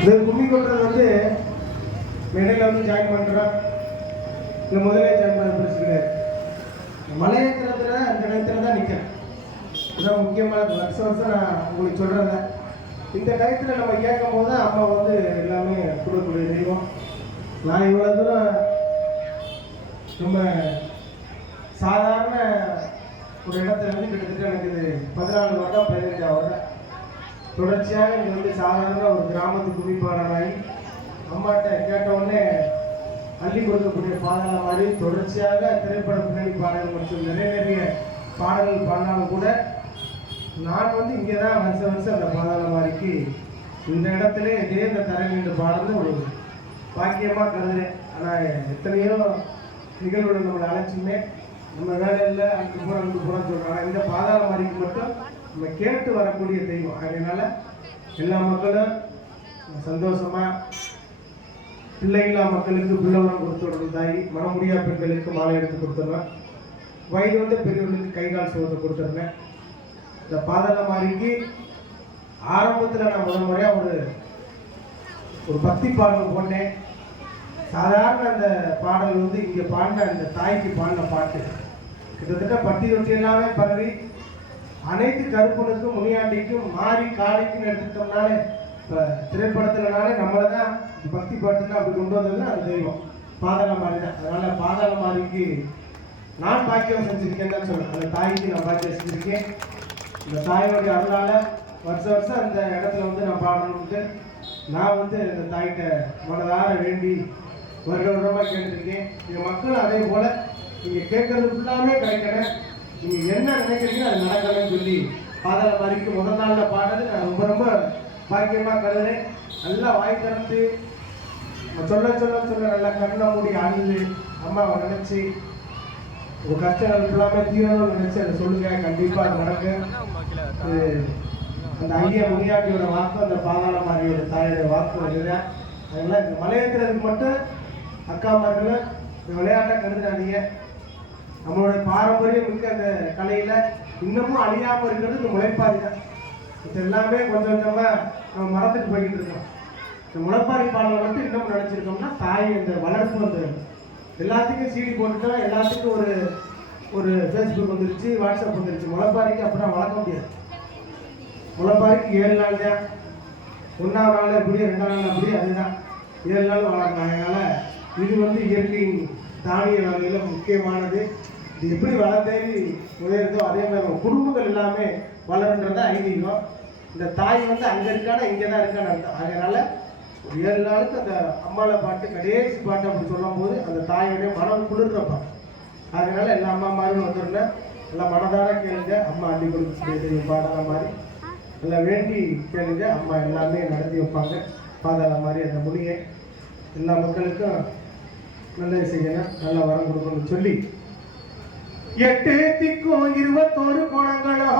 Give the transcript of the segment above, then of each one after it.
இந்த கும்மி கொட்டுறது வந்து இடையில வந்து ஜாயின் பண்ணுறோம், இல்லை முதலே ஜாயின் பண்ண பிரச்சனை கிடையாது. மலை ஏற்றுறதுல அந்த டயத்தில் தான் நிற்கிறேன். இதுதான் முக்கியமானது. வருஷம் வருஷம் நான் உங்களுக்கு சொல்கிறேன். இந்த டயத்தில் நம்ம கேட்கும் போது அம்மா வந்து எல்லாமே கொடுக்கக்கூடிய தெய்வம். நான் இவ்வளோ தூரம் ரொம்ப சாதாரண ஒரு இடத்துல வந்து கிட்டத்தட்ட எனக்கு இது 14 வருடம் 15 வருடம் தொடர்ச்சியாக இங்கே வந்து சாதாரண ஒரு கிராமத்து குடிப்பாளராகி அம்மாட்ட கேட்ட உடனே அள்ளி கொடுக்கக்கூடிய பாடலை மாதிரி தொடர்ச்சியாக திரைப்பட பின்னணி பாடல்கள் மற்றும் நிறைய பாடல்கள் பாடினாலும் கூட நான் வந்து இங்கே தான் வருஷம் அந்த பாடலை மாதிரிக்கு இந்த இடத்துல இதே இந்த தரங்கின்ற பாடல் ஒரு பாக்கியமாக கருதுறேன். ஆனால் எத்தனையோ நிகழ்வுகள் நம்மளை அழைச்சுமே நம்ம வேலையில் அங்கே போகிறோம் சொல்கிறாங்க. இந்த பாதாள மாதிரிக்கு மட்டும் நம்ம கேட்டு வரக்கூடிய தெய்வம். அதனால எல்லா மக்களும் சந்தோஷமாக பிள்ளைகளா மக்களுக்கு பிள்ளைவரம் கொடுத்து விடுறது தாய், மன முடியாத பெண்களுக்கு மாலை எடுத்து கொடுத்துருவேன், வயது வந்து பெரியவர்களுக்கு கை கால் சோதத்தை கொடுத்துருந்தேன். இந்த பாதாள மாதிரிக்கு ஆரம்பத்தில் நான் முதல் முறையாக ஒரு பக்தி பாடல் போட்டேன். சாதாரண அந்த பாடல் வந்து இங்கே பாடின அந்த தாய்க்கு பாடின பாட்டு கிட்டத்தட்ட பட்டி தொட்டி எல்லாமே பரவி அனைத்து கருப்பனுக்கும் முனியாண்டிக்கும் மாறி காளிக்கும் எடுத்துட்டோம்னாலே இப்போ திரைப்படத்தினாலே நம்மளை தான் பக்தி பாட்டுன்னு அப்படி கொண்டு வந்ததுன்னா அது தெய்வம் பாதாள மாதிரி தான். அதனால் பாதாள மாதிரிக்கு நான் பாக்கியம் செஞ்சுருக்கேன்னு தான் சொல்லுவேன். அந்த தாய்க்கு நான் பாக்கியம் செஞ்சுருக்கேன். இந்த தாயோடைய அருளால் வருஷம் அந்த இடத்துல வந்து நான் பாடணும்ட்டு நான் வந்து இந்த தாய்கிட்ட மனதார வேண்டி வருடமாக கேட்டுருக்கேன். எங்கள் மக்கள் அதே போல் நீங்கள் கேட்கறது ஃபுல்லாமே கிடைக்கணும், நீங்கள் என்ன நினைக்கிறீங்களோ அது நடக்கணும்னு சொல்லி பாதாள மாதிரிக்கு முதல் நாளில் பாடுறது நான் ரொம்ப பாக்கியமாக கருதுறேன். நல்லா வாய் திறந்து சொல்ல நல்லா கண்ணை மூடி அழுது அம்மாவை நினச்சி உங்கள் கஷ்டங்கள் ஃபுல்லாமே தீரணும்னு நினச்சி அதை சொல்லுங்கள். கண்டிப்பாக அது நடக்கும். அந்த ஐயா முனியாண்டியோட வாக்கு அந்த பாதாள மாதிரியோட தாயோட வாக்கு வருகிறேன். அதனால் இந்த மலையேற்றுறதுக்கு மட்டும் அக்காமார்களும் இந்த விளையாட்டை கருதுறாதீங்க. நம்மளுடைய பாரம்பரியம் மிக்க அந்த கலையில் இன்னமும் அழியாமல் இருக்கிறது இந்த முளைப்பாரி தான். இது எல்லாமே கொஞ்சம் கொஞ்சமாக நம்ம மறந்துட்டு போய்கிட்டு இருக்கோம். இந்த முளைப்பாரி பாடலை மட்டும் இன்னமும் நினச்சிருக்கோம்னா தாய் அந்த வளர்ப்பு அந்த எல்லாத்துக்கும் சீடி போட்டுட்டோம், எல்லாத்துக்கும் ஒரு ஃபேஸ்புக் வந்துருச்சு, வாட்ஸ்அப் வந்துருச்சு. முளைப்பாரிக்கு அப்புறம் வளர்க்க முடியாது. முளைப்பாரிக்கு 7 நாள் தான். 1ஆம் நாள் எப்படி 2ஆம் நாள் அப்படி அதுதான் 7 நாள் வளர்க்கலாம். அதனால் இது வந்து இயற்கையின் தானிய வகையில் முக்கியமானது. இது எப்படி வளர்த்தேறி உயர்ந்தோ அதே மாதிரி குடும்பங்கள் எல்லாமே வளருன்றத ஐதீகம். இந்த தாய் வந்து அங்கே இருக்கானா இங்கே தான் இருக்கான்னு அர்த்தம். அதனால் ஒரு 7 நாளுக்கு அந்த அம்மாவை பாட்டு கடைசி பாட்டு அப்படி சொல்லும் போது அந்த தாயோடைய மனம் குளிர்றப்பா. அதனால எல்லா அம்மா மாதிரி வந்துடணும். எல்லாம் மனதார கேளுங்க. அம்மா அள்ளி கொடுத்து பாடாத மாதிரி நல்லா வேண்டி கேளுங்க. அம்மா எல்லாமே நடத்தி வைப்பாங்க. பாதாள மாதிரி அந்த முடியை எல்லா மக்களுக்கும் நல்லது செய்யணும், நல்லா வரம் கொடுக்கணும்னு சொல்லி 8 திக்கும் 21 கோணங்களும்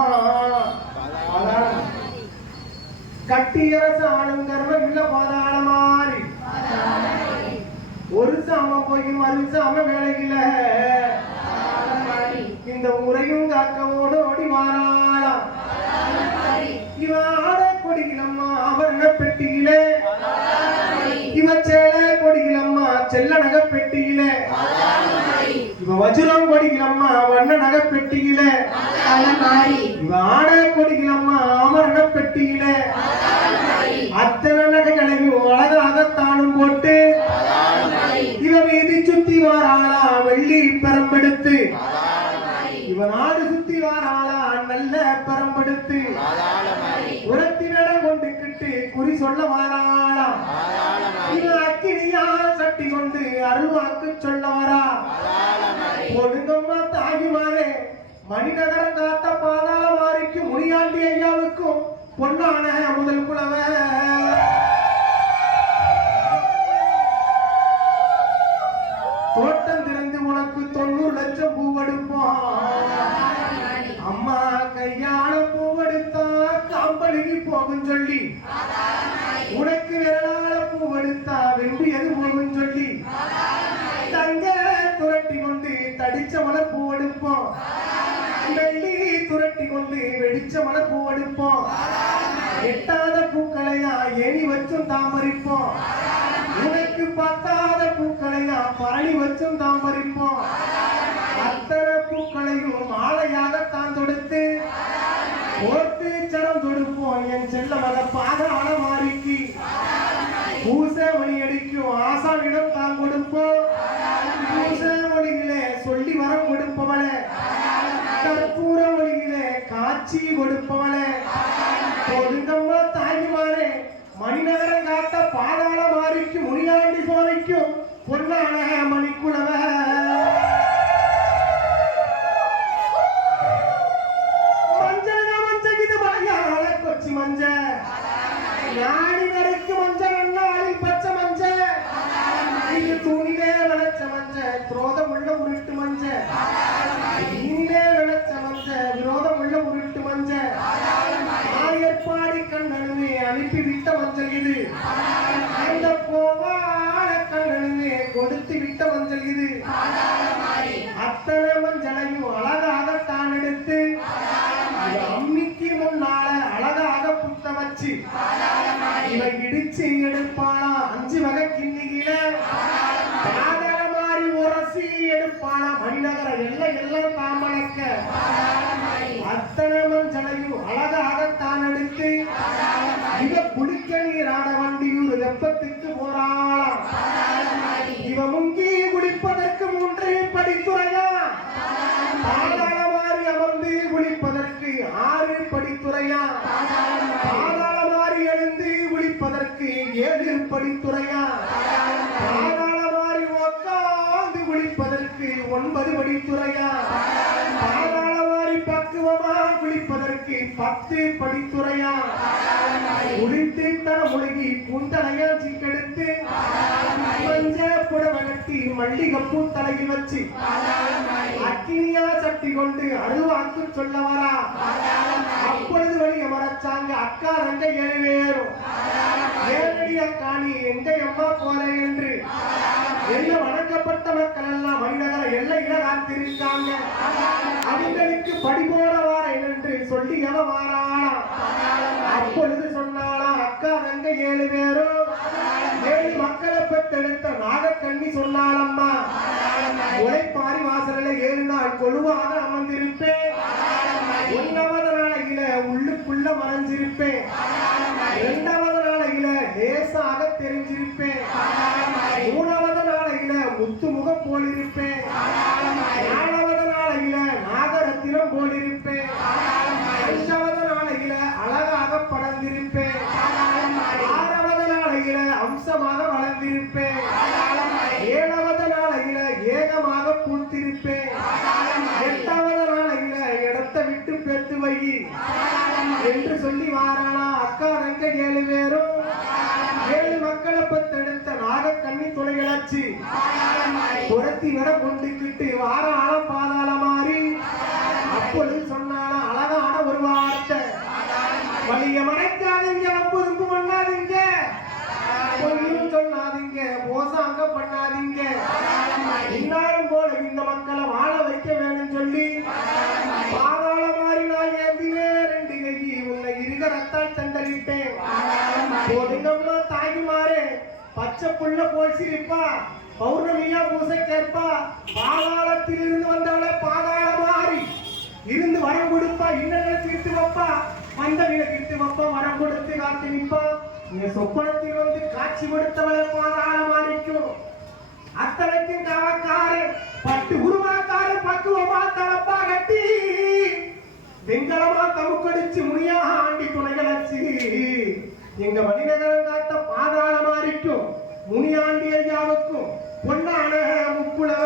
கட்டியரச ஆளுங்கர்வம் இல்ல பாதாள மாதிரி ஒரு சாம போய் மறு சாம வேலையில இந்த முறையும் காக்கவோடு ஓடி மாறாளாம். இவன் ஆட கொடிகளம்மா அவரண பெட்டியிலே, இவன் சேலை கொடிகளம்மா செல்ல நகை பெட்டியிலே, இவன் வஜ்ரம் கொடிகளம்மா வண்ண நகை பெட்டியிலே, இவன் ஆட கொடிகளம்மா ஆமரண பெட்டியிலே, அத்தனை நகைகளையும் அழகாகத்தானும் போட்டு இவன் மீதி சுத்தி வாராளா வெள்ளி பெரம்பெடுத்து, இவன் நாடு சுத்தி வாராளா நல்ல பெரம்பெடுத்து, உரத்தி வேடம் கொண்டுக்கிட்டு குறி சொல்ல வாராளா, இவன் அக்கினியா சட்டி கொண்டு அருள்வாக்கு சொல்ல வரா. பொழுதம்மா தாகிமாரே மணிநகரம் காத்த பாதாள மாறிக்கு முனியாண்டி ஐயாவுக்கும் பொன்னான முதல் புலவர் தோட்டம் திறந்து உனக்கு 90 லட்சம் பூவெடுப்போம். அம்மா கையால பூவெடுத்தா காம்பழுகி போகும் சொல்லி, உனக்கு விரலால பூவெடுத்தா வெம்பியது போகும் சொல்லி, தங்க துரட்டி கொண்டு தடிச்ச மலர் பூவெடுப்போம், வெள்ளி துரட்டி கொண்டு வெடிச்ச மலர் பூவெடுப்போம், எட்டாத பூக்களையா எரி வச்சும் தாமரிப்போம். உனக்கு பத்தாத பூக்களையா பரணி வச்சும் தாமரிப்போம். அத்தனை பூக்களையும் மாலையாகத்தான் தொடுத்து போட்டு சரம் தொடுப்போம். என் செல்ல மக பாதாள மாறிக்கு பூச மணி அடிக்கும் ஆசானிடம் தான் கொடுப்போம். பூச மொழிகளே சொல்லி வரம் கொடுப்பவளே, கற்பூர மொழிகளே காட்சி கொடுப்பவளே, கொடுங்கம்மா தாய்மாரே, மணிநகரம் காத்த பாதாள மாறிக்கு முனியாண்டி சோலைக்கும் பொன்னான மணிக்குளவ மஞ்ச நாடி வரைக்கு மஞ்சள் அண்ணாளில் பச்சை மஞ்ச இது துணிலே விளைச்ச மஞ்ச குரோதம் உள்ள உருட்டு மஞ்ச இனிலே விளைச்ச மஞ்ச விரோதம் உள்ள உருட்டு மஞ்ச ஆயர்பாடி கண்ணனுமே அனுப்பி விட்ட மஞ்சள் இது. அந்த கோவான கண்ணனுமே கொடுத்து விட்ட மஞ்சள் இது. அத்தனை மஞ்சளையும் அழகாகத்தான் எடுத்து அம்மிக்கு முன்னால அழகாக புத்த வச்சு இவன் இடிச்சு எடுப்பானா 5 வகை கிண்ணிகில பாதாள மாறி உரசி எடுப்பானா மணிநகர எல்லாம் தாமலக்க அத்தனை மஞ்சளையும் அழகாகத்தான் எடுத்து இவ குடிக்க நீராட வண்டியூர் வெப்பத்துக்கு போறாளாம். இவ முங்கி குடிப்பதற்கு 3 படித்துறையா, பாதாள மாறி அமர்ந்து குளிப்பதற்கு 6 படித்துறையா, பாதாள மாறி எழுந்து குளிப்பதற்கு 7 படித்துறையா, பாதாள மாறி உட்கார்ந்து குளிப்பதற்கு 9 படித்துறையா, பாதாள மாறி பக்குவமா குளிப்பதற்கு 10 படித்துறையா, குளித்து தன முழுகி பூந்தலையா சீக்கெடுத்து மஞ்ச புடவை கட்டி மல்லிகைப்பூ தலையில் வச்சு அக்கினியா சட்டி கொண்டு அருவாக்கு சொல்ல வரா. அப்பொழுது வழி அமரச்சாங்க அக்கா தங்க 7 பேரும் ஏழடி அக்கா நீ எங்க அம்மா போல என்று என்ன வணக்கப்பட்ட மக்கள் எல்லாம் மணிநகர எல்லையில காத்திருக்காங்க. அவங்களுக்கு படிபோட வாரேன் என்று சொல்லி அவ வாராளா. அப்பொழுது சொன்னாளா அக்கா தங்க 7 பேரும் 7 மக்களை பெற்றெடுத்த நாகக்கண்ணி சொன்னாலம்மா உழைப்பாரி வாசலில் 7 நாள் கொலுவாக அமர்ந்திருப்பேன். 1வது நாளையில உள்ளுக்குள்ள மறைஞ்சிருப்பேன். 2வது நாளையில லேசாக தெரிஞ்சிருப்பேன். 3வது நாளையில முத்துமுகம் போலிருப்பேன். 4வது நாளையில நாகரத்தினம் போலிருப்பேன். 5வது நாளையில அழகாக படர்ந்திருப்பேன். 6வது நாளையில அம்சமாக வளர்ந்திருப்பேன். 7வது நாளையில ஏகமாக பூத்திருப்பேன். 8வது நாளையில இடத்தை விட்டு பெத்து வை என்று சொல்லி வாரானா. அக்கா தங்க 7 பேரும் 7 மக்களை பெற்றெடுத்த நாகக்கண்ணி துணைகளாச்சு துரத்தி வர கொண்டுக்கிட்டு வாராள பாதாள மாறி. அப்பொழுது சொன்னாலும் அழகான ஒரு வார்த்தை, வழிய மறைக்காதீங்க, வம்புதும்பு பண்ணாதீங்க, பொய்யும் சொல்லாதீங்க, மோசாங்க பண்ணாதீங்க, இன்னாலும் போல இந்த மக்களை வாழ வைக்க வேணும் சொல்லி பாதாள மாறி நான் ஏந்தினே 2 கை உன்னை இருகரத்தால் தண்டலிட்டேன். போதுங்கம்மா தாய்மாரே, பச்சை புள்ள போல் சிரிப்பா, பௌர்ணமியா பூசை கேட்பா, பாதாளத்தில் இருந்து வந்தவளை பாதாள மாறி இருந்து வரம் கொடுப்பா, இன்னங்களை தீர்த்து வைப்பா, மந்தவில தீர்த்து வைப்பா, வரம் கொடுத்து காத்து நிற்பா. நீ சொப்பனத்தில் வந்து காட்சி கொடுத்தவளை பாதாள மாறிக்கும் அத்தனைக்கும் காவக்காரே பட்டு உருவாக்காரு பக்குவமா தலப்பா கட்டி வெங்கலமா தமுக்கடிச்சு முனியாக ஆண்டி துணைகளாச்சு எங்க மணிநகரம் காத்த பாதாள மாறிக்கும் முனியாண்டி ஐயாவுக்கும் பொன்னான முக்குளவ